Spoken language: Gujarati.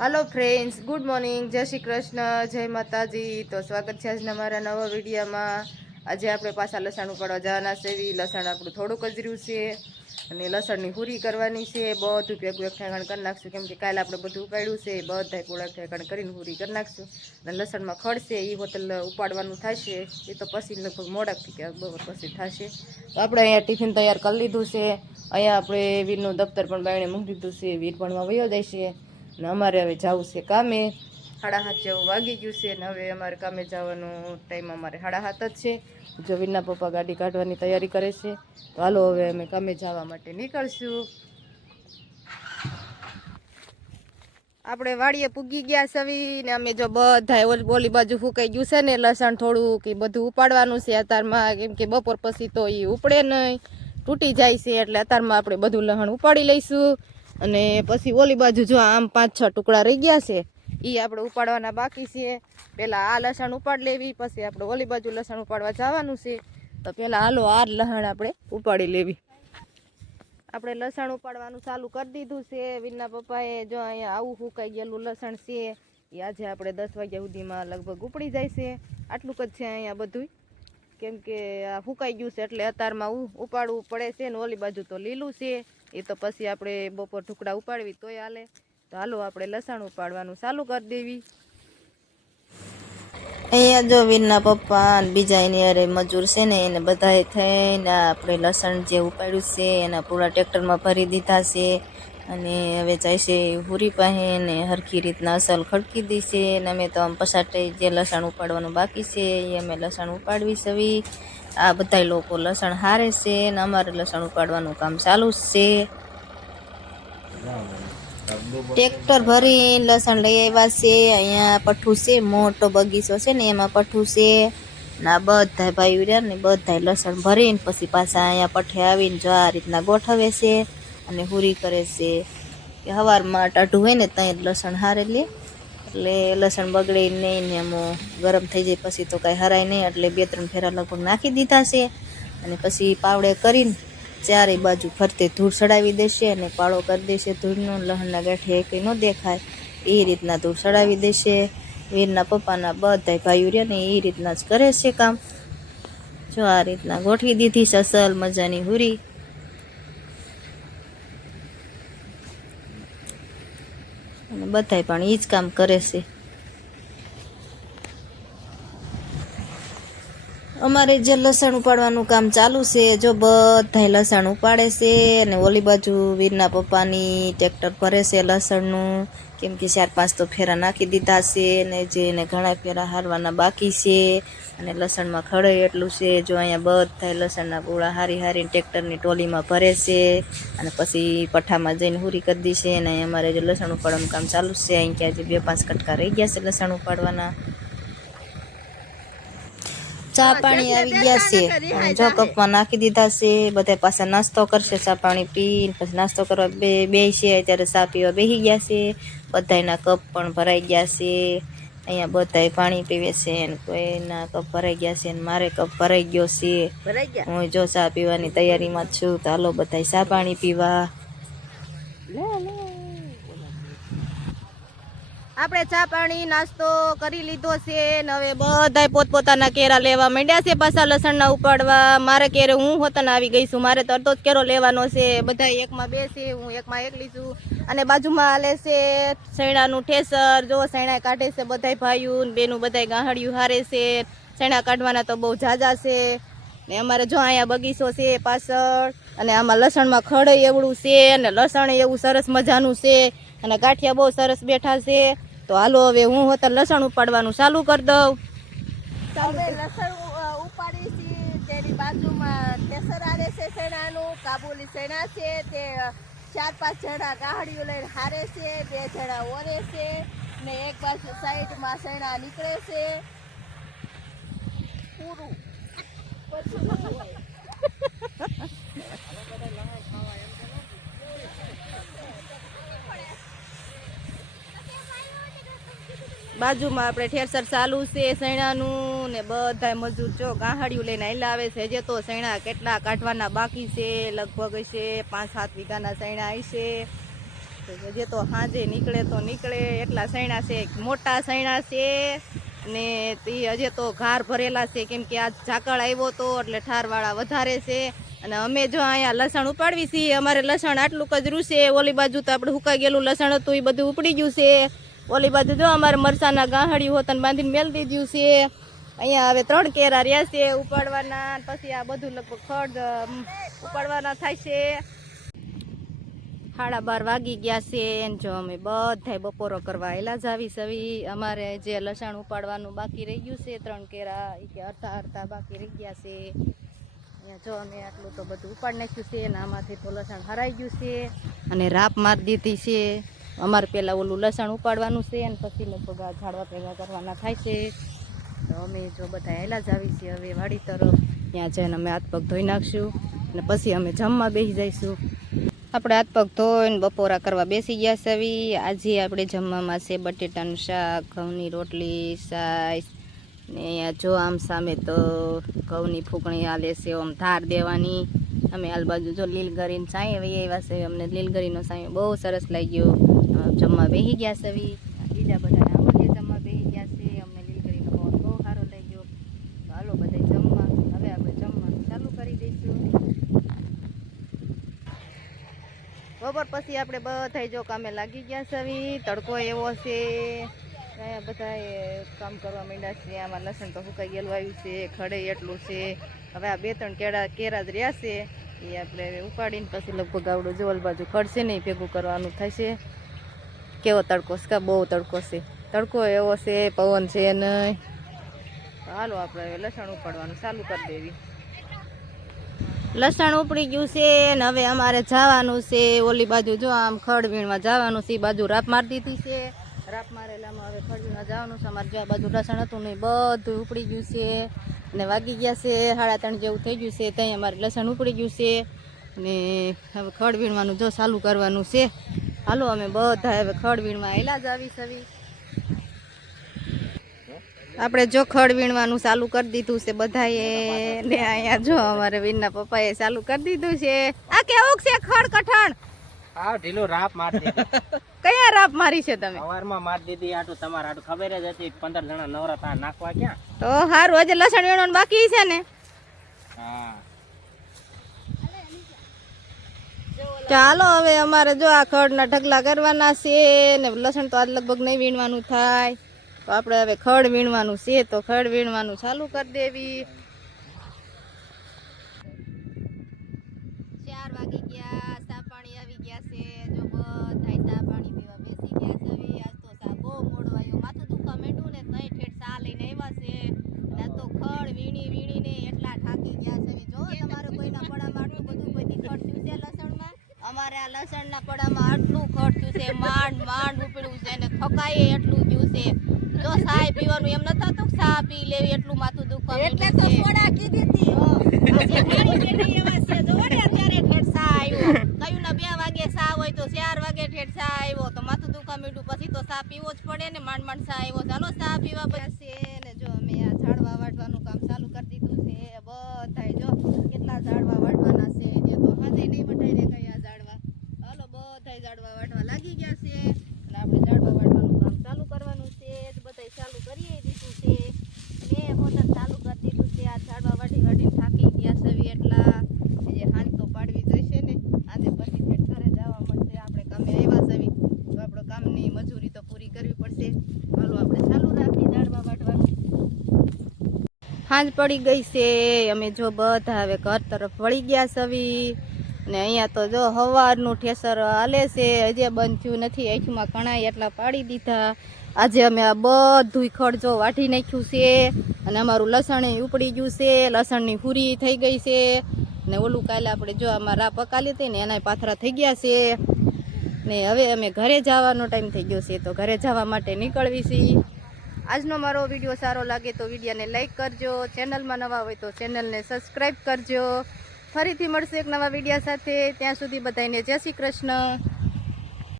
हेलो फ्रेंड्स, गुड मॉर्निंग, जय श्री कृष्ण, जय माताजी। तो स्वागत है आज हमारा नवा वीडियो में। आज आप पासा लसण उपाड़वा जवाना छे। लसण आपणुं थोड़ुंक ज रह्युं छे अने लसणनी हुरी करवानी छे। बधुं भेगुं एक ठेकाणे करी नाखशुं, केम के काल आपणे बधुं उपाड्युं छे। बधाय पूरा एक ठेकाणे करीने हुरी करी नाखशुं अने लसणमां खड़शे ए होतल उपाड़वानुं थशे। ए तो पछी लगभग मोडाकथी के बपोर पछी थशे। तो आपणे अहींया टिफिन तैयार करी लीधुं छे। अहींया आपणे वीरनुं दफ्तर पण बायणे मूकी दीधुं छे। वीर भणवा वयो जशे ने अमारे हवे जावुं छे कामे। 7:30 जेवुं वागी गयुं छे ने हवे अमारे कामे जवानो टाइम अमारे 7:30 ज छे। जो वीરના पप्पा गाड़ी काढવાની तैयारी करे छे। तो हालो हवे अमे कामे जवा माटे નીકળશું। આપણે વાડીએ પૂગી ગયા સવી ને અમે જો બધાય ઓલી બાજુ ફૂકાઈ ગયું છે ને લસણ થોડું કે બધું ઉપાડવાનું છે અતારમાં, કેમ કે બપોર પછી તો એ ઉપડે નહીં, તૂટી જાય છે। એટલે અતારમાં આપણે બધું લસણ ઉપાડી લઈશું અને પછી ઓલી બાજુ જો આમ 5-6 ટુકડા રહી ગયા છે એ આપણે ઉપાડવાના બાકી છે। પહેલાં આ લસણ ઉપાડી લેવી, પછી આપણે ઓલી બાજુ લસણ ઉપાડવા જવાનું છે। તો પહેલાં હાલો આ લસણ આપણે ઉપાડી લેવી। આપણે લસણ ઉપાડવાનું ચાલુ કરી દીધું છે। વીરના પપ્પાએ જો અહીંયા આવું ફૂંકાઈ ગયેલું લસણ છે એ આજે આપણે 10 વાગ્યા સુધીમાં લગભગ ઉપડી જાય છે। આટલું જ છે અહીંયા બધું, કેમ કે આ ફૂંકાઈ ગયું છે એટલે અતારમાં ઉપાડવું પડે છે ને ઓલી બાજુ તો લીલું છે એ તો પછી આપણે બપોર ટુકડા ઉપાડવી તોય હાલે। તો હાલો આપણે લસણ ઉપાડવાનું ચાલુ કરી દેવી। અહીંયા જો વીરના પપ્પા અને બીજા એની અરે મજૂર છે ને એને બધાએ થઈને આપણે લસણ જે ઉપાડ્યું છે એના પૂરા ટ્રેક્ટરમાં ભરી દીધા છે અને હવે જાય છે હુરી પાસે ને હરખી રીતના અસલ ખડકી દી છે। અને અમે તો આમ પસાટે જે લસણ ઉપાડવાનું બાકી છે એ અમે લસણ ઉપાડવી સવી। આ બધા લોકો લસણ હારે છે ને અમારે લસણ ઉપાડવાનું કામ ચાલુ જ છે। ટ્રેક્ટર ભરીને લસણ લઈ આવ્યા છે। અહીંયા પઠ્ઠું છે, મોટો બગીચો છે ને એમાં પઠ્ઠું છે ને આ બધા ભાઈઓ રહ્યા ને બધા લસણ ભરીને પછી પાછા અહીંયા પઠ્ઠે આવીને જો આ રીતના ગોઠવે છે અને હુરી કરે છે કે સવારમાં ટાઢું હોય ને ત્યાં જ લસણ હારે લે એટલે લસણ બગડે નહીં ને એમ ગરમ થઈ જાય પછી તો કાંઈ હરાય નહીં, એટલે 2-3 ફેરા લગભગ નાખી દીધા છે અને પછી પાવડે કરીને ચારે બાજુ ફરતે ધૂળ ચડાવી દેશે અને પાળો કરી દેશે ધૂળનો। લસણના ગાંઠિયા કંઈ ન દેખાય એ રીતના ધૂળ ચડાવી દેશે। વીરના પપ્પાના બધા ભાઈઓ રહ્યા ને એ રીતના જ કરે છે કામ। જો આ રીતના ગોઠવી દીધી છે અસલ મજાની હુરી અને બધાય પણ એ જ કામ કરે છે। અમારે જે લસણ ઉપાડવાનું કામ ચાલુ છે, જો બધાય લસણ ઉપાડે છે અને ઓલી બાજુ વીરના પપ્પાની ટ્રેક્ટર ભરે છે લસણનું, કેમ કે 4-5 તો ફેરા નાખી દીધા છે અને જે એને ઘણા ફેરા હારવાના બાકી છે અને લસણમાં ખડે એટલું છે। જો અહીંયા બધાય લસણના પૂળા હારીને ટ્રેક્ટરની ટોલીમાં ભરે છે અને પછી પઠ્ઠામાં જઈને હુરી કરી દીશે અને અહીંયા અમારે જે લસણ ઉપાડવાનું કામ ચાલુ છે, અહીં ક્યાં જે 2-5 કટકા રહી ગયા છે લસણ ઉપાડવાના। ચા પાણી આવી ગયા છે અને જો કપમાં નાખી દીધા છે। બધા પાછા નાસ્તો કરશે, ચા પાણી પીને પછી નાસ્તો કરવા બેસશે। અત્યારે ચા પીવા બેસી ગયા છે, બધાયના કપ પણ ભરાઈ ગયા છે। અહીંયા બધાય પાણી પીવે છે અને કોઈના કપ ભરાઈ ગયા છે અને મારે કપ ભરાઈ ગયો છે। હું જો ચા પીવાની તૈયારીમાં જ છું, તો હાલો બધાય ચા પાણી પીવા। આપણે ચા પાણી નાસ્તો કરી લીધો છે ને હવે બધાય પોતપોતાના કેરા લેવા માંડ્યા છે પાછા લસણના ઉપાડવા। મારે કેરે હું હોતને આવી ગઈ છું, મારે તો અડધો જ કેરો લેવાનો છે। બધા એકમાં 2 છે, હું એકમાં એકલી છું અને બાજુમાં હાલે છે સૈણાનું ઠેસર। જો સૈણા કાઢે છે બધાય ભાઈઓ ને બેનું બધાય ગાહડિયું હારે છે। સૈણા કાઢવાના તો બહુ ઝાઝા છે ને અમારે જો અહીંયા બગીચો છે પાછળ અને આમાં લસણમાં ખડે એવડું છે અને લસણ એવું સરસ મજાનું છે અને ગાંઠિયા બહુ સરસ બેઠા છે। તો હાલો હવે હું હોત લસણ ઉપાડવાનું ચાલુ કરી દઉં। હવે લસણ ઉપાડી છે, તેની બાજુમાં ઠેસર આવે છે સૈણાનું, કાબુલી સૈણા છે તે 4-5 જણા ગાહડિયું લઈને હારે છે, 2 જણા ઓરે છે ને એક બાજુ સાઈડમાં સૈણા નીકળે છે પૂરું પછી શું હોય। બાજુમાં આપણે ઠેસર ચાલુ છે સૈણાનું ને બધા મજૂર જો ગાહડિયું લઈને આયલા આવે છે। હજી તો સૈણા કેટલા કાઢવાના બાકી છે, લગભગ હશે 5-7 વીઘાના સૈણા હશે। હજી તો સાંજે નીકળે તો નીકળે એટલા સૈણા છે, મોટા સૈણા છે ને તે હજી તો ઘાર ભરેલા છે, કેમ કે આજ ઝાકળ આવ્યો તો એટલે ઠારવાળા વધારે છે. અને અમે જો અહીંયા લસણ ઉપાડવી છીએ, અમારે લસણ આટલું કજરું છે. ઓલી બાજુ તો આપણે હુકાઈ ગયેલું લસણ હતું એ બધું ઉપડી ગયું છે. ઓલી બાજુ જો અમારે મરસાના ગાંહડિયું હોતન બાંધીને મેલ દીધું છે. અહીંયા હવે 3 કેરા રહ્યા છે ઉપાડવાના, પછી આ બધું લગભગ ખડ ઉપાડવાના થાય છે. 12:30 વાગી ગયા છે ને જો અમે બધાય બપોરો કરવા આવેલા જ આવી સવી. અમારે જે લસણ ઉપાડવાનું બાકી રહી ગયું છે 3 કેરા એ કે અડધા બાકી રહી ગયા છે. અહીંયા જો અમે આટલું તો બધું ઉપાડ નાખ્યું છે અને આમાંથી તો લસણ હરાઈ ગયું છે અને રાપ મારી દીધી છે. અમારે પહેલાં ઓલું લસણ ઉપાડવાનું છે અને પછી લગભગ આ ઝાડવા ભેગા કરવાના થાય છે. તો અમે જો બધા હેલા જ આવી છીએ હવે વાડી તરફ. ત્યાં જઈને અમે હાથ પગ ધોઈ નાખશું અને પછી અમે જમવા બેસી જઈશું. આપણે હાથ પગ ધોઈને બપોરા કરવા બેસી ગયા સવી. આજે આપણે જમવામાં છે બટેટાનું શાક, ઘઉંની રોટલી, સાઈસ ને અહીંયા જો આમ સામે તો ઘઉંની ફૂંકણી હાલે છે, આમ ધાર દેવાની. અમે હાલ બાજુ જો લીલગરીનો સાંય વહી આવ્યા છે. અમને લીલગરીનો સાંય બહુ સરસ લાગ્યો. જમવા બેસી ગયા સવી. બીજા બધા આમાં જમવા બેસી ગયા છે. અમને લીલગરીનો બહુ સારો લાગ્યો. તો હાલો બધા જમવા. હવે આપણે જમવાનું ચાલુ કરી દઈશું. બપોર પછી આપણે બધા જો કામે લાગી ગયા સવી. તડકો એવો છે, અહીંયા બધા કામ કરવા માંડ્યા છે. આમાં લસણ તો સુકાઈ ગયેલું આવ્યું છે, ખડે એટલું છે. હવે આ 2-3 કેરા જ રહ્યા છે એ આપણે ઉપાડીને પછી લગભગ આવડું જોલ બાજુ ખડશે નહીં ભેગું કરવાનું થશે. કેવો તડકો છે, બહુ તડકો છે. તડકો એવો છે, પવન છે નહીં. હાલો આપણે લસણ ઉપાડવાનું ચાલુ કરી દેવી. લસણ ઉપડી ગયું છે ને હવે અમારે જવાનું છે ઓલી બાજુ. જો આમ ખડ વીણવા જવાનું છે. એ બાજુ રાપ મારી દીધી છે. રાપ મારેલામાં હવે ખડ વીણવા જવાનું છે. અમારે જો આ બાજુ લસણ હતું ને બધું ઉપડી ગયું છે અને વાગી ગયા છે 3:30 જેવું થઈ ગયું છે. ત્યાં અમારે લસણ ઉપડી ગયું છે અને હવે ખડ વીણવાનું જો ચાલુ કરવાનું છે. હાલો અમે બધા હવે ખડ વીણવા આવેલા જ આવી સવી. આપણે જો ખડ વીણવાનું ચાલુ કરી દીધું છે બધાએ ને અહીંયા જો અમારે વીરના પપ્પાએ ચાલુ કરી દીધું છે. આ કેવું છે ખડ કઠણ? આ ઢીલો રાપ મારી દીધી. કયા રાપ મારી છે તમે? સવારમાં મારી દીધી. આટું તમારે આટું ખબર જ હતી. 15 જણા નવરા તા નાખવા ક્યાં? તો હારું આજે લસણ વીણવાનું બાકી છે ને. હા ચાલો હવે અમારે જો આ ખડના ઢગલા કરવાના છે ને લસણ તો આજ લગભગ નહીં વીણવાનું થાય. તો આપણે હવે ખડ વીણવાનું છે તો ખડ વીણવાનું ચાલુ કરી દેવી. 4 વાગી ગયા. ચા પાણી આવી ગયા છે. જો બધાય ચા પાણી પીવા બેસી ગયા છે. આજ તો ચા બહુ મોડો આવ્યો. માથું દુખવા માંડ્યું ને તઈ ઠેઠ ચા લઈને આવ્યા છે. આ તો ખડ વીણીને એટલા થાકી ગયા છે. જો તમારે કોઈના પડામાં આટલું બધું બધી ખડ થયું છે લસણમાં. અમારે આ લસણના પડામાં આટલું ખડ થયું છે. માંડ ઉપડ્યું છે ને થકાય એટલું થયું છે. જો સાય પીવાનું એમ નતા તો ચા પી લેવી એટલું માથું દુખવા એટલે તો સોડા કીધી હતી. કયું ના 2 વાગે ચા હોય તો 4 વાગે ઠેઠ ચા આવ્યો તો માથું દુખવા માંડ્યું. પછી તો ચા પીવો જ પડે ને. માંડ ચા આવ્યો. ચાલો ચા પીવા પછી ને જો અમે આ ઝાડવા વાટવાનું કામ ચાલુ કરી દીધું છે. બધાય જો કેટલા ઝાડવા વાટવાના છે. જે તો હાજે નહીં વટાઈ ને કયા ઝાડવા. હાલો બધાય ઝાડવા વાટવા લાગી ગયા છે અને આપણે ઝાડવા વાટવાનું કામ ચાલુ કરવાનું છે. બધાય ચાલુ કરી દીધું છે. મેં પોતે ચાલુ કરી દીધું છે. આ ઝાડવા વાટીને થાકી ગયા સવી એટલા. જે હાંજ તો પાડવી જોઈશે ને. આજે પછી ઘરે જવા મળશે. આપણે કામે આવ્યા સવી તો આપણે કામની મજૂરી તો પૂરી કરવી પડશે. હાલો આપણે ચાલુ રાખી ઝાડવા વાટવાનું. હાંજ પડી ગઈ છે. અમે જો બધા હવે ઘર તરફ વળી ગયા સવી ને અહીંયા તો જો સવારનું ઠેસર હાલે છે. હજી બંધ થયું નથી. આંખમાં કણાય એટલા પાડી દીધા. આજે અમે આ બધું ખડ જો વાટી નાખ્યું છે અને અમારું લસણ ઉપડી ગયું છે. લસણની હુરી થઈ ગઈ છે ને ઓલું કાલે આપણે જો આમાં રા પકાલી હતી ને એના પાથરા થઈ ગયા છે ને હવે અમે ઘરે જવાનો ટાઈમ થઈ ગયો છે તો ઘરે જવા માટે નીકળવી છીએ. આજનો મારો વિડીયો સારો લાગે તો વિડીયોને લાઈક કરજો. ચેનલમાં નવા હોય તો ચેનલને સબસ્ક્રાઈબ કરજો. ફરીથી મળશે એક નવા વિડીયો સાથે. ત્યાં સુધી બધાને જય શ્રી કૃષ્ણ.